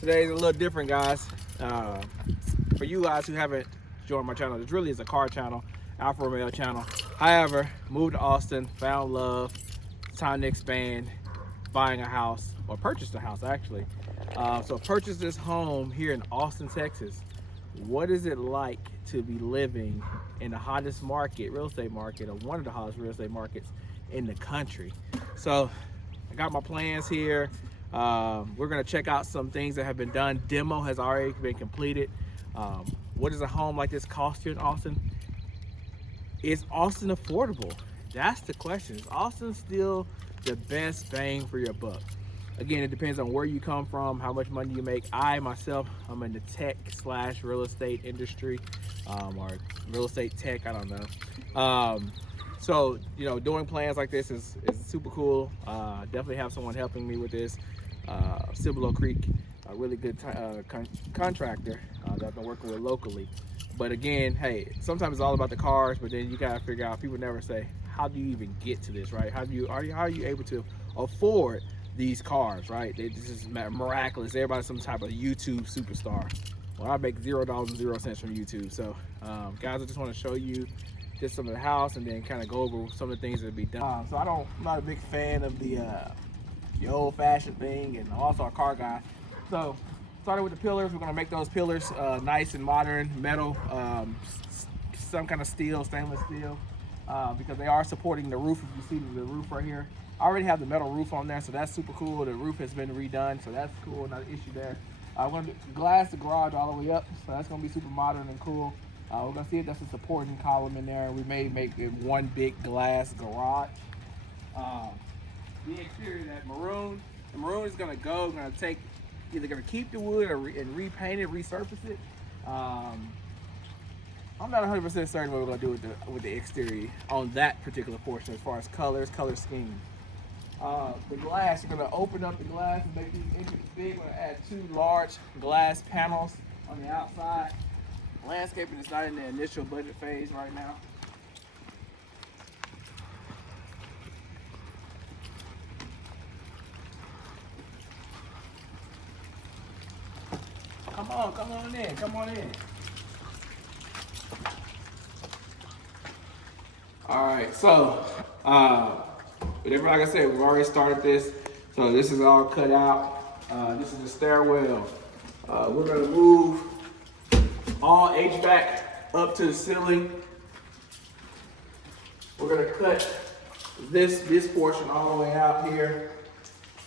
Today's a little different, guys. For you guys who haven't joined my channel, this really is a car channel, Alpha Romeo channel. However, moved to Austin, found love, time to expand, buying a house, or purchased a house actually. So purchased this home here in Austin, Texas. What is it like to be living in the hottest market, real estate market, or one of the hottest real estate markets in the country? So I got my plans here. We're gonna check out some things that have been done. Demo has already been completed. What does a home like this cost here in Austin? Is Austin affordable? That's the question. Is Austin still the best bang for your buck? Again, it depends on where you come from, how much money you make. I'm in the tech / real estate industry, or real estate tech, I don't know. So, you know, doing plans like this is super cool. Definitely have someone helping me with this. Cibolo Creek, a really good contractor that I've been working with locally. But again, hey, sometimes it's all about the cars, but then you gotta figure out, people never say, how do you even get to this, right? How are you able to afford these cars, right? This is miraculous. Everybody's some type of YouTube superstar. Well, I make $0.00 from YouTube. So guys, I just want to show you just some of the house and then kind of go over some of the things that be done. So I'm not a big fan of the old-fashioned thing, and also a car guy. So started with the pillars. We're gonna make those pillars nice and modern, metal, some kind of steel, stainless steel, because they are supporting the roof. If you see the roof right here, I already have the metal roof on there, so that's super cool. The roof has been redone, so that's cool, not an issue there. We're gonna glass the garage all the way up, so that's gonna be super modern and cool. We're gonna see if that's a supporting column in there. We may make it one big glass garage. The exterior, that maroon, the maroon is gonna go. We're gonna take, either gonna keep the wood and repaint it, resurface it. I'm not 100% certain what we're gonna do with the exterior on that particular portion as far as colors, color schemes. The glass, you're gonna open up the glass and make these inches big. We're gonna add 2 large glass panels on the outside. Landscaping is not in the initial budget phase right now. Come on in. All right, so like I said, we've already started this. So this is all cut out. This is the stairwell. We're gonna move all HVAC up to the ceiling. We're gonna cut this portion all the way out here.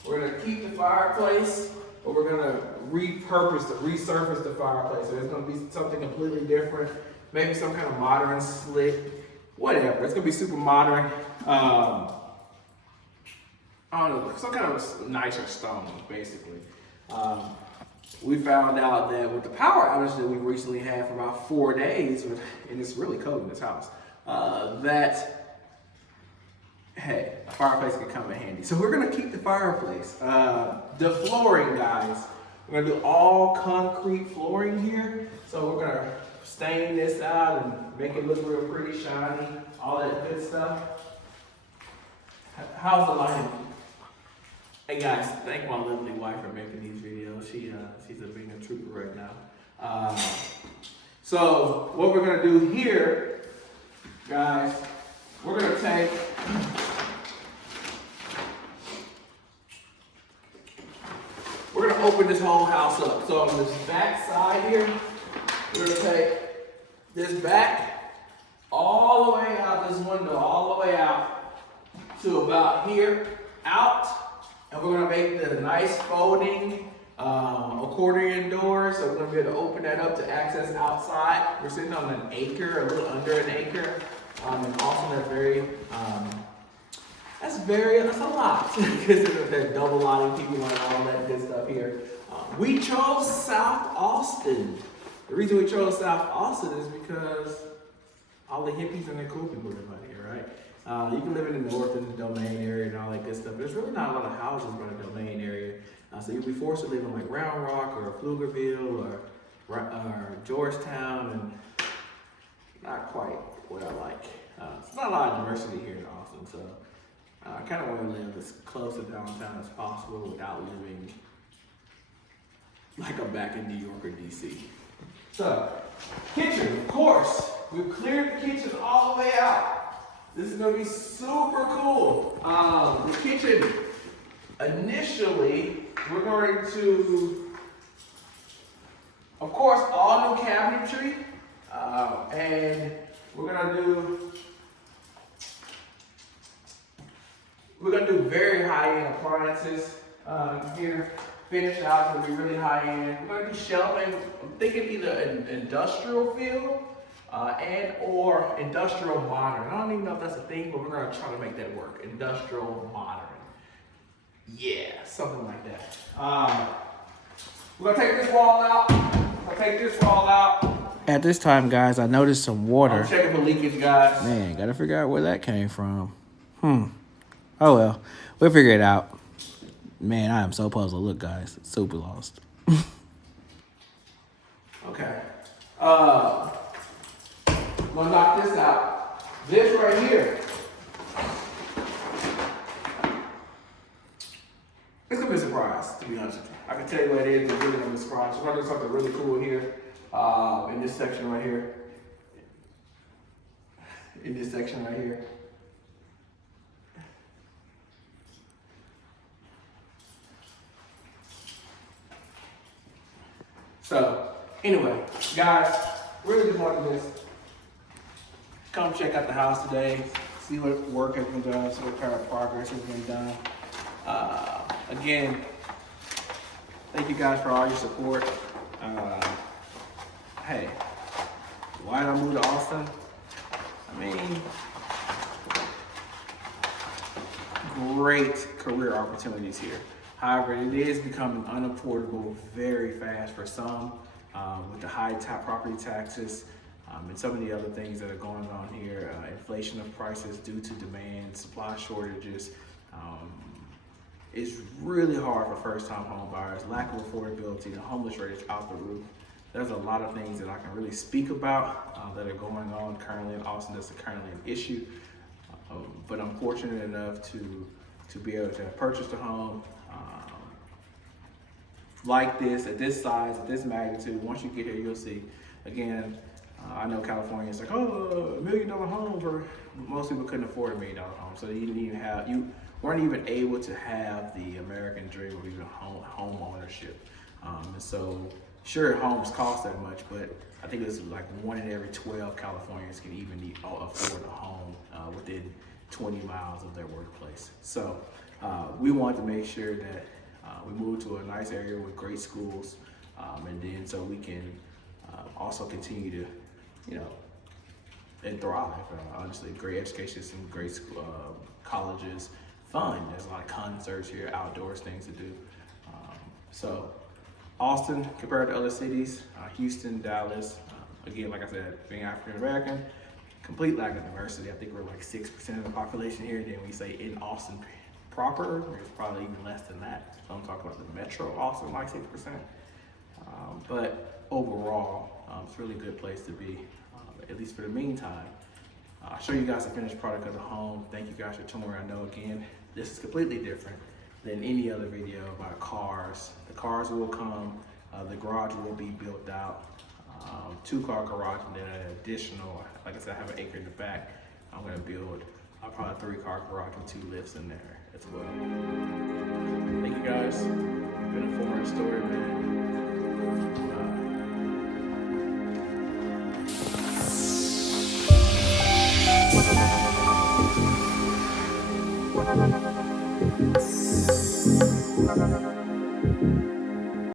We're gonna keep the fireplace, but we're gonna resurface the fireplace. So it's gonna be something completely different. Maybe some kind of modern slit, whatever. It's gonna be super modern. I don't know, some kind of nicer stone, basically. We found out that with the power outage that we recently had for about 4 days, and it's really cold in this house, that, hey, a fireplace can come in handy. So we're gonna keep the fireplace. The flooring, guys, we're gonna do all concrete flooring here. So we're gonna stain this out and make it look real pretty, shiny, all that good stuff. How's the lighting? Hey guys, thank my lovely wife for making these videos. She's being a trooper right now. So what we're gonna do here, guys, we're gonna open this whole house up. So on this back side here, we're gonna take this back all the way out this window, all the way out to about here, out. And we're gonna make the nice folding accordion doors. So we're gonna be able to open that up to access outside. We're sitting on an acre, a little under an acre. And also that's a lot. Because they're double lotting people and all that good stuff here. We chose South Austin. The reason we chose South Austin is because all the hippies and the cool people live out here, right? You can live in the north in the Domain area and all that good stuff. There's really not a lot of houses around the Domain area. So you'll be forced to live in like Round Rock or Pflugerville or Georgetown, and not quite what I like. It's not a lot of diversity here in Austin, so I kind of want to live as close to downtown as possible without living like I'm back in New York or DC. So, kitchen, of course. We've cleared the kitchen all the way out. This is gonna be super cool. The kitchen, initially, we're going to, of course, all new cabinetry, and we're gonna do very high-end appliances here. Finish out gonna be really high-end. We're gonna do shelving. I'm thinking either an industrial feel and or industrial modern. I don't even know if that's a thing, but we're gonna try to make that work. Industrial modern. Yeah, something like that. We're gonna take this wall out. At this time, guys, I noticed some water. I'm checking for leakage, guys. Man, gotta figure out where that came from. Oh well, we'll figure it out. Man, I am so puzzled. Look, guys, super lost. Okay. I'm gonna knock this out. This right here. It's gonna be a surprise, to be honest with you. I can tell you what it is, it's really gonna be a surprise. We're gonna do something really cool here, in this section right here. So, anyway, guys, really just wanted to just come check out the house today, see what work has been done, see what kind of progress has been done. Again, thank you guys for all your support. Hey, why did I move to Austin? I mean, great career opportunities here. However, it is becoming unaffordable very fast for some with the high property taxes and some of the other things that are going on here. Inflation of prices due to demand, supply shortages. It's really hard for first-time home buyers. Lack of affordability, the homeless rate is out the roof. There's a lot of things that I can really speak about that are going on currently in Austin that's currently an issue. But I'm fortunate enough to be able to purchase a home like this, at this size, at this magnitude. Once you get here, you'll see. Again, I know California is like, oh, $1 million home for, most people couldn't afford $1 million home. So you weren't even able to have the American dream of even home ownership. And so, sure, homes cost that much, but I think it's like 1 in every 12 Californians can even afford a home within 20 miles of their workplace. So we want to make sure that we move to a nice area with great schools, and then so we can also continue to, and thrive. Honestly, great education, some great colleges, fun. There's a lot of concerts here, outdoors, things to do. So Austin, compared to other cities, Houston, Dallas, again, like I said, being African American, complete lack of diversity. I think we're like 6% of the population here. Then we say in Austin proper, there's probably even less than that. So I'm talking about the metro Austin, like 6%. But overall, it's a really good place to be, at least for the meantime. I'll show you guys the finished product of the home. Thank you guys for touring. I know, again, this is completely different than any other video about cars. The cars will come, the garage will be built out, 2-car garage, and then an additional, like I said, I have an acre in the back. I'm gonna build probably a 3-car garage with 2 lifts in there as well. Thank you guys. It's been a foreign story, man.